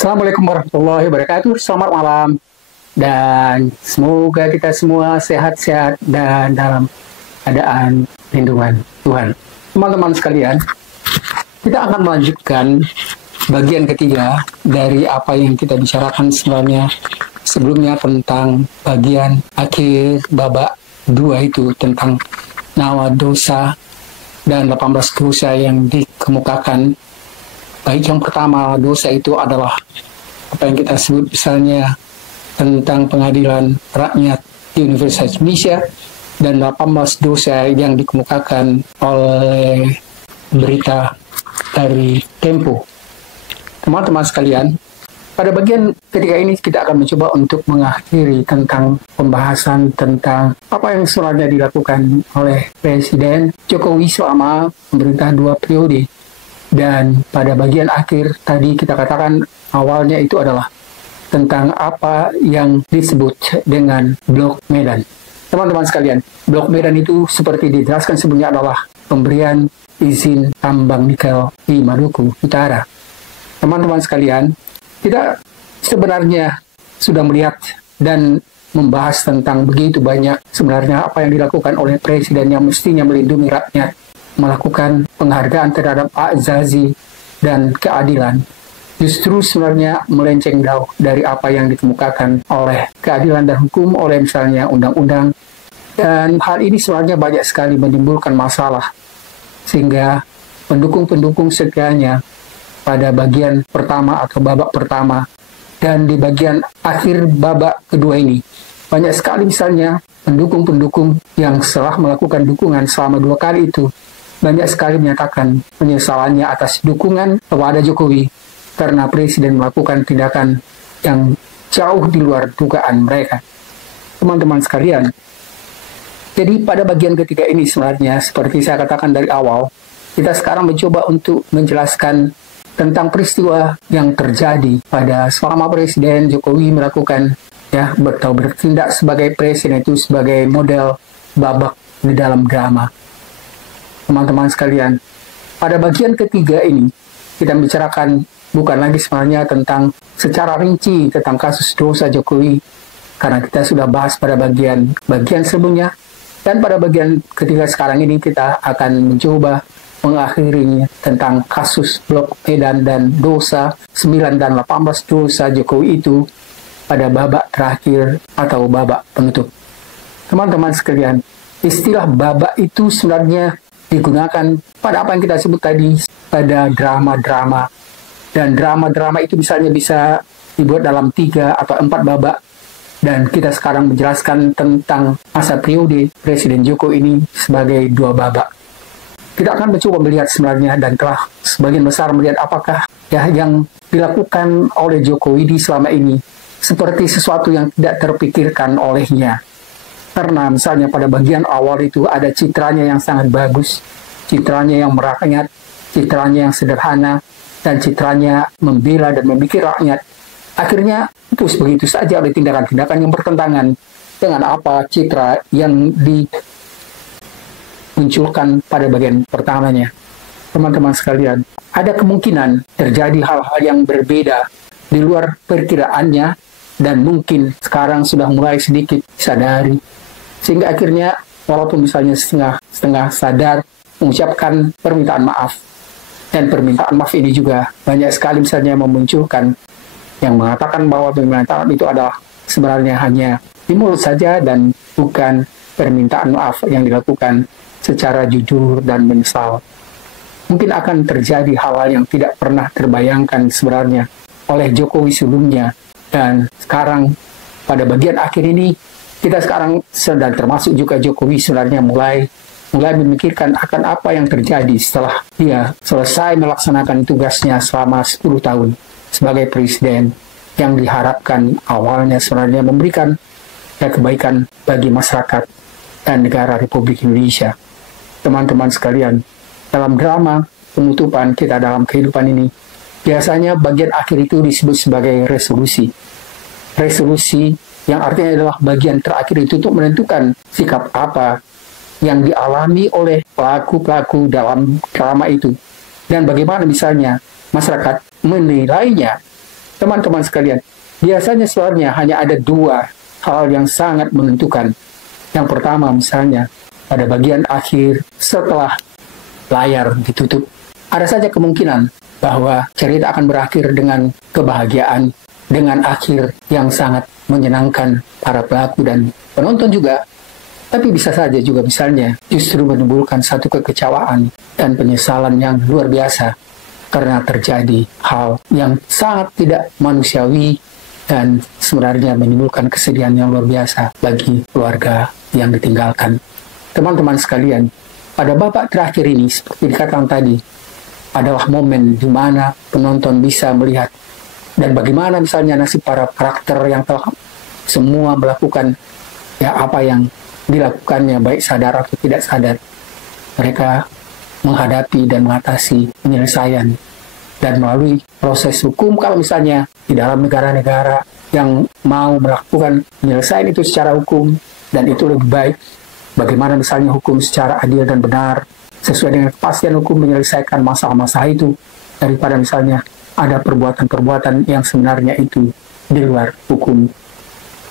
Assalamualaikum warahmatullahi wabarakatuh. Selamat malam dan semoga kita semua sehat-sehat dan dalam keadaan lindungan Tuhan. Teman-teman sekalian, kita akan melanjutkan bagian ketiga dari apa yang kita bicarakan sebenarnya sebelumnya tentang bagian akhir babak 2 itu tentang nawa dosa dan 18 dosa yang dikemukakan. Baik yang pertama, dosa itu adalah apa yang kita sebut misalnya tentang pengadilan rakyat di Universitas Indonesia, dan 18 dosa yang dikemukakan oleh berita dari Tempo. Teman-teman sekalian, pada bagian ketiga ini kita akan mencoba untuk mengakhiri tentang pembahasan tentang apa yang sebenarnya dilakukan oleh Presiden Jokowi selama pemerintah 2 periode. Dan pada bagian akhir tadi kita katakan awalnya itu adalah tentang apa yang disebut dengan Blok Medan. Teman-teman sekalian, Blok Medan itu seperti dijelaskan sebelumnya adalah pemberian izin tambang nikel di Maluku Utara. Teman-teman sekalian, kita sebenarnya sudah melihat dan membahas tentang begitu banyak sebenarnya apa yang dilakukan oleh Presiden yang mestinya melindungi rakyat, melakukan penghargaan terhadap azazi dan keadilan, justru sebenarnya melenceng jauh dari apa yang dikemukakan oleh keadilan dan hukum, oleh misalnya undang-undang. Dan hal ini sebenarnya banyak sekali menimbulkan masalah, sehingga pendukung-pendukung setianya pada bagian pertama atau babak pertama dan di bagian akhir babak kedua ini, banyak sekali misalnya pendukung-pendukung yang setelah melakukan dukungan selama 2 kali itu banyak sekali menyatakan penyesalannya atas dukungan kepada Jokowi karena Presiden melakukan tindakan yang jauh di luar dugaan mereka. Teman-teman sekalian, jadi pada bagian ketiga ini sebenarnya seperti saya katakan dari awal, kita sekarang mencoba untuk menjelaskan tentang peristiwa yang terjadi pada selama Presiden Jokowi melakukan bertindak sebagai presiden itu sebagai model babak di dalam drama. Teman-teman sekalian, pada bagian ketiga ini kita bicarakan bukan lagi sebenarnya tentang secara rinci tentang kasus dosa Jokowi, karena kita sudah bahas pada bagian sebelumnya, dan pada bagian ketiga sekarang ini kita akan mencoba mengakhiri tentang kasus Blok Medan dan dosa 9 dan 18 dosa Jokowi itu pada babak terakhir atau babak penutup. Teman-teman sekalian, istilah babak itu sebenarnya digunakan pada apa yang kita sebut tadi, pada drama-drama. Dan drama-drama itu misalnya bisa dibuat dalam 3 atau 4 babak. Dan kita sekarang menjelaskan tentang masa periode Presiden Jokowi ini sebagai 2 babak. Kita akan mencoba melihat sebenarnya dan telah sebagian besar melihat apakah yang dilakukan oleh Jokowi di selama ini seperti sesuatu yang tidak terpikirkan olehnya. Karena misalnya pada bagian awal itu ada citranya yang sangat bagus, citranya yang merakyat, citranya yang sederhana, dan citranya membela dan memikir rakyat. Akhirnya putus begitu saja oleh tindakan-tindakan yang bertentangan dengan apa citra yang dimunculkan pada bagian pertamanya. Teman-teman sekalian, ada kemungkinan terjadi hal-hal yang berbeda di luar perkiraannya dan mungkin sekarang sudah mulai sedikit sadari. Sehingga akhirnya walaupun misalnya setengah sadar mengucapkan permintaan maaf. Dan permintaan maaf ini juga banyak sekali misalnya memunculkan yang mengatakan bahwa permintaan itu adalah sebenarnya hanya di mulut saja dan bukan permintaan maaf yang dilakukan secara jujur dan menyesal. Mungkin akan terjadi hal-hal yang tidak pernah terbayangkan sebenarnya oleh Jokowi sebelumnya. Dan sekarang pada bagian akhir ini kita sekarang sedang termasuk juga Jokowi sebenarnya mulai memikirkan akan apa yang terjadi setelah dia selesai melaksanakan tugasnya selama 10 tahun sebagai presiden yang diharapkan awalnya sebenarnya memberikan kebaikan bagi masyarakat dan negara Republik Indonesia. Teman-teman sekalian, dalam drama penutupan kita dalam kehidupan ini, biasanya bagian akhir itu disebut sebagai resolusi. Resolusi yang artinya adalah bagian terakhir itu untuk menentukan sikap apa yang dialami oleh pelaku-pelaku dalam drama itu. Dan bagaimana misalnya masyarakat menilainya Teman-teman sekalian, biasanya sebenarnya hanya ada dua hal yang sangat menentukan. Yang pertama misalnya, pada bagian akhir setelah layar ditutup, ada saja kemungkinan bahwa cerita akan berakhir dengan kebahagiaan, dengan akhir yang sangat menyenangkan para pelaku dan penonton juga. Tapi bisa saja juga misalnya justru menimbulkan satu kekecewaan dan penyesalan yang luar biasa karena terjadi hal yang sangat tidak manusiawi dan sebenarnya menimbulkan kesedihan yang luar biasa bagi keluarga yang ditinggalkan. Teman-teman sekalian, pada babak terakhir ini, seperti dikatakan tadi, adalah momen di mana penonton bisa melihat dan bagaimana misalnya nasib para karakter yang telah semua melakukan apa yang dilakukannya, baik sadar atau tidak sadar. Mereka menghadapi dan mengatasi penyelesaian dan melalui proses hukum. Kalau misalnya di dalam negara-negara yang mau melakukan penyelesaian itu secara hukum dan itu lebih baik, bagaimana misalnya hukum secara adil dan benar sesuai dengan kepastian hukum menyelesaikan masalah-masalah itu daripada misalnya ada perbuatan-perbuatan yang sebenarnya itu di luar hukum.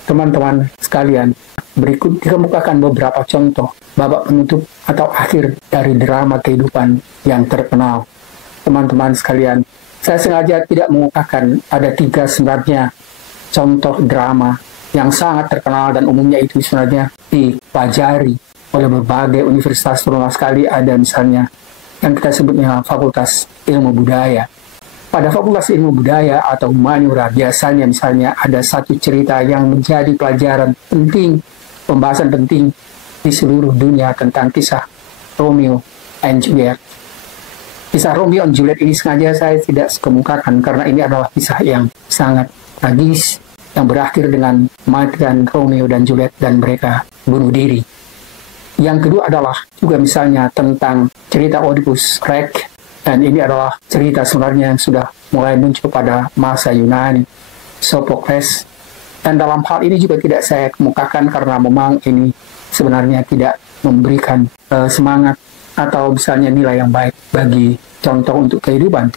Teman-teman sekalian, berikut dikemukakan beberapa contoh babak penutup atau akhir dari drama kehidupan yang terkenal. Teman-teman sekalian, saya sengaja tidak mengukakan ada 3 sebenarnya contoh drama yang sangat terkenal dan umumnya itu sebenarnya dipelajari oleh berbagai universitas, terutama sekali ada misalnya yang kita sebutnya Fakultas Ilmu Budaya. Pada Fakultas Ilmu Budaya atau Humaniora biasanya misalnya ada satu cerita yang menjadi pelajaran penting, pembahasan penting di seluruh dunia tentang kisah Romeo and Juliet. Kisah Romeo and Juliet ini sengaja saya tidak kemukakan karena ini adalah kisah yang sangat tragis yang berakhir dengan kematian Romeo dan Juliet dan mereka bunuh diri. Yang kedua adalah juga misalnya tentang cerita Oedipus Rex. Dan ini adalah cerita sebenarnya yang sudah mulai muncul pada masa Yunani, Sophocles. Dan dalam hal ini juga tidak saya kemukakan karena memang ini sebenarnya tidak memberikan semangat atau misalnya nilai yang baik bagi contoh untuk kehidupan.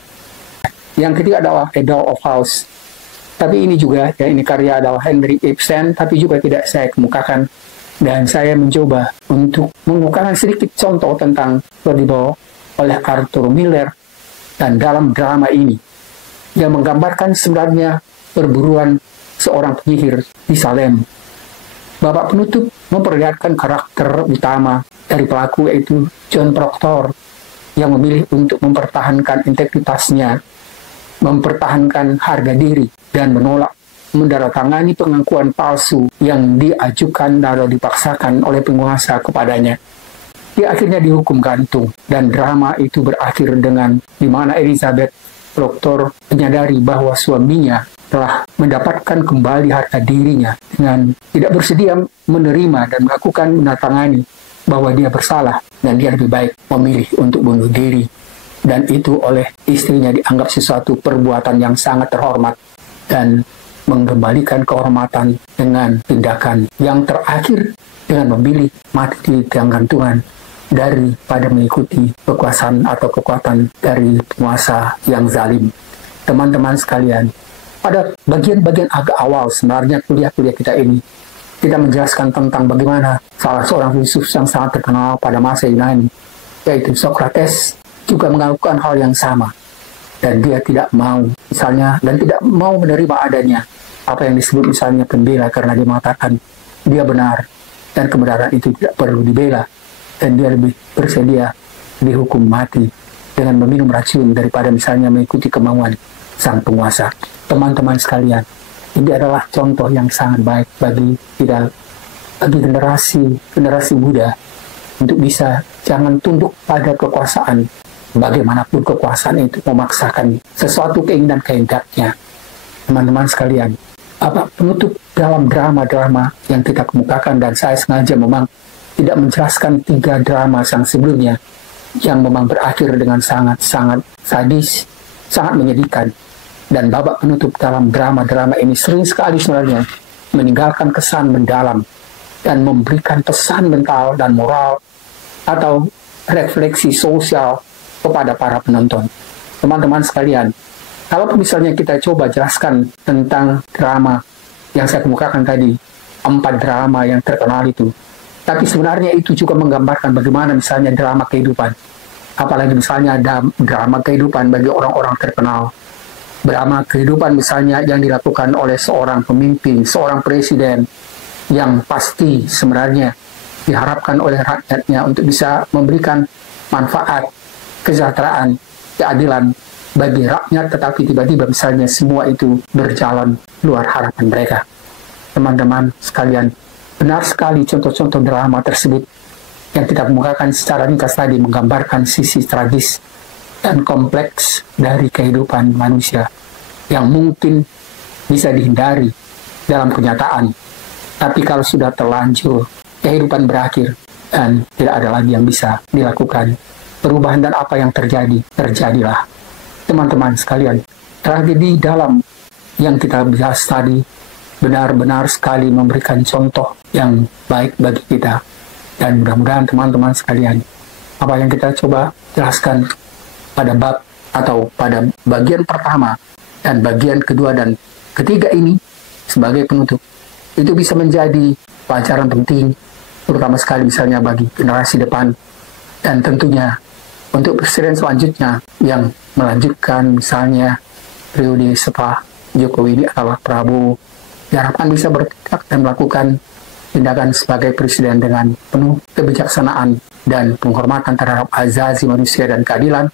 Yang ketiga adalah A Doll of House. Tapi ini juga, ini karya adalah Henrik Ibsen, tapi juga tidak saya kemukakan. Dan saya mencoba untuk mengemukakan sedikit contoh tentang Lodibel oleh Arthur Miller, dan dalam drama ini yang menggambarkan sebenarnya perburuan seorang penyihir di Salem. Babak penutup memperlihatkan karakter utama dari pelaku yaitu John Proctor yang memilih untuk mempertahankan integritasnya, mempertahankan harga diri dan menolak menandatangani pengakuan palsu yang diajukan dan dipaksakan oleh penguasa kepadanya. Dia akhirnya dihukum gantung dan drama itu berakhir dengan di mana Elizabeth Proctor menyadari bahwa suaminya telah mendapatkan kembali harta dirinya dengan tidak bersedia menerima dan melakukan menandatangani bahwa dia bersalah dan dia lebih baik memilih untuk bunuh diri, dan itu oleh istrinya dianggap sesuatu perbuatan yang sangat terhormat dan mengembalikan kehormatan dengan tindakan yang terakhir dengan memilih mati di tiang gantungan daripada mengikuti kekuasaan atau kekuatan dari penguasa yang zalim. Teman-teman sekalian, pada bagian-bagian agak awal sebenarnya kuliah-kuliah kita ini, kita menjelaskan tentang bagaimana salah seorang filsuf yang sangat terkenal pada masa Yunani, yaitu Socrates, juga melakukan hal yang sama. Dan dia tidak mau, misalnya, dan tidak mau menerima adanya apa yang disebut misalnya pembela, karena dia mengatakan dia benar, dan kebenaran itu tidak perlu dibela. Dan dia lebih bersedia dihukum mati dengan meminum racun daripada misalnya mengikuti kemauan sang penguasa. Teman-teman sekalian, ini adalah contoh yang sangat baik bagi kita, bagi generasi muda, untuk bisa jangan tunduk pada kekuasaan, bagaimanapun kekuasaan itu memaksakan sesuatu keinginan kehendaknya. Teman-teman sekalian, apa penutup dalam drama-drama yang kita kemukakan, dan saya sengaja memang tidak menjelaskan 3 drama yang sebelumnya yang memang berakhir dengan sangat-sangat sadis, sangat menyedihkan. Dan babak penutup dalam drama-drama ini sering sekali sebenarnya meninggalkan kesan mendalam dan memberikan pesan mental dan moral atau refleksi sosial kepada para penonton. Teman-teman sekalian, Kalau misalnya kita coba jelaskan tentang drama yang saya kemukakan tadi, 4 drama yang terkenal itu, tapi sebenarnya itu juga menggambarkan bagaimana misalnya drama kehidupan. Apalagi misalnya ada drama kehidupan bagi orang-orang terkenal. Drama kehidupan misalnya yang dilakukan oleh seorang pemimpin, seorang presiden, yang pasti sebenarnya diharapkan oleh rakyatnya untuk bisa memberikan manfaat, kesejahteraan, keadilan bagi rakyat, tetapi tiba-tiba misalnya semua itu berjalan luar harapan mereka. Teman-teman sekalian, benar sekali contoh-contoh drama tersebut yang kita kemukakan secara ringkas tadi menggambarkan sisi tragis dan kompleks dari kehidupan manusia yang mungkin bisa dihindari dalam kenyataan. Tapi kalau sudah terlanjur, kehidupan berakhir dan tidak ada lagi yang bisa dilakukan. Perubahan dan apa yang terjadi, terjadilah. Teman-teman sekalian, tragedi dalam yang kita bahas tadi benar-benar sekali memberikan contoh yang baik bagi kita. Dan mudah-mudahan teman-teman sekalian, apa yang kita coba jelaskan pada bab atau pada bagian pertama dan bagian kedua dan ketiga ini sebagai penutup, itu bisa menjadi pelajaran penting, terutama sekali misalnya bagi generasi depan, dan tentunya untuk presiden selanjutnya yang melanjutkan misalnya periode setelah Jokowi ini adalah Prabowo, diharapkan bisa bertindak dan melakukan tindakan sebagai presiden dengan penuh kebijaksanaan dan penghormatan terhadap asasi manusia dan keadilan,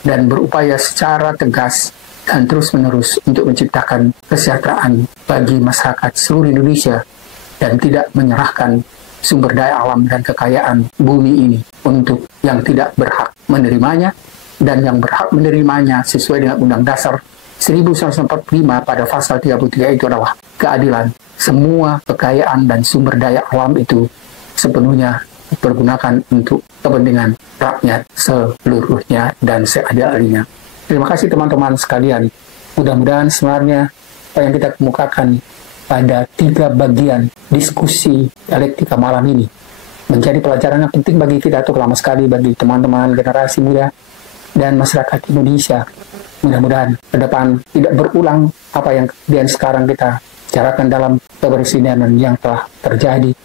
dan berupaya secara tegas dan terus-menerus untuk menciptakan kesejahteraan bagi masyarakat seluruh Indonesia dan tidak menyerahkan sumber daya alam dan kekayaan bumi ini untuk yang tidak berhak menerimanya, dan yang berhak menerimanya sesuai dengan Undang Dasar 1945 pada pasal 33 itu adalah keadilan. Semua kekayaan dan sumber daya alam itu sepenuhnya dipergunakan untuk kepentingan rakyat seluruhnya dan seadil-adilnya. Terima kasih teman-teman sekalian. Mudah-mudahan sebenarnya apa yang kita kemukakan pada 3 bagian diskusi dialektika malam ini menjadi pelajaran yang penting bagi kita, terutama sekali bagi teman-teman generasi muda dan masyarakat Indonesia. Mudah-mudahan ke depan tidak berulang apa yang kemudian sekarang kita bicarakan dalam kepresidenan yang telah terjadi,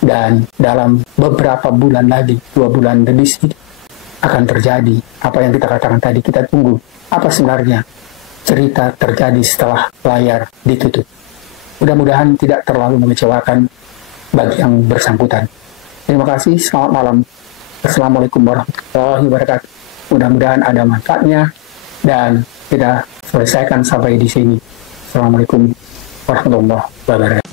dan dalam beberapa bulan lagi, 2 bulan lebih sedikit, akan terjadi apa yang kita katakan tadi. Kita tunggu apa sebenarnya cerita terjadi setelah layar ditutup. Mudah-mudahan tidak terlalu mengecewakan bagi yang bersangkutan. Terima kasih, selamat malam. Assalamualaikum warahmatullahi wabarakatuh. Mudah-mudahan ada manfaatnya dan kita selesaikan sampai di sini. Assalamualaikum warahmatullahi wabarakatuh.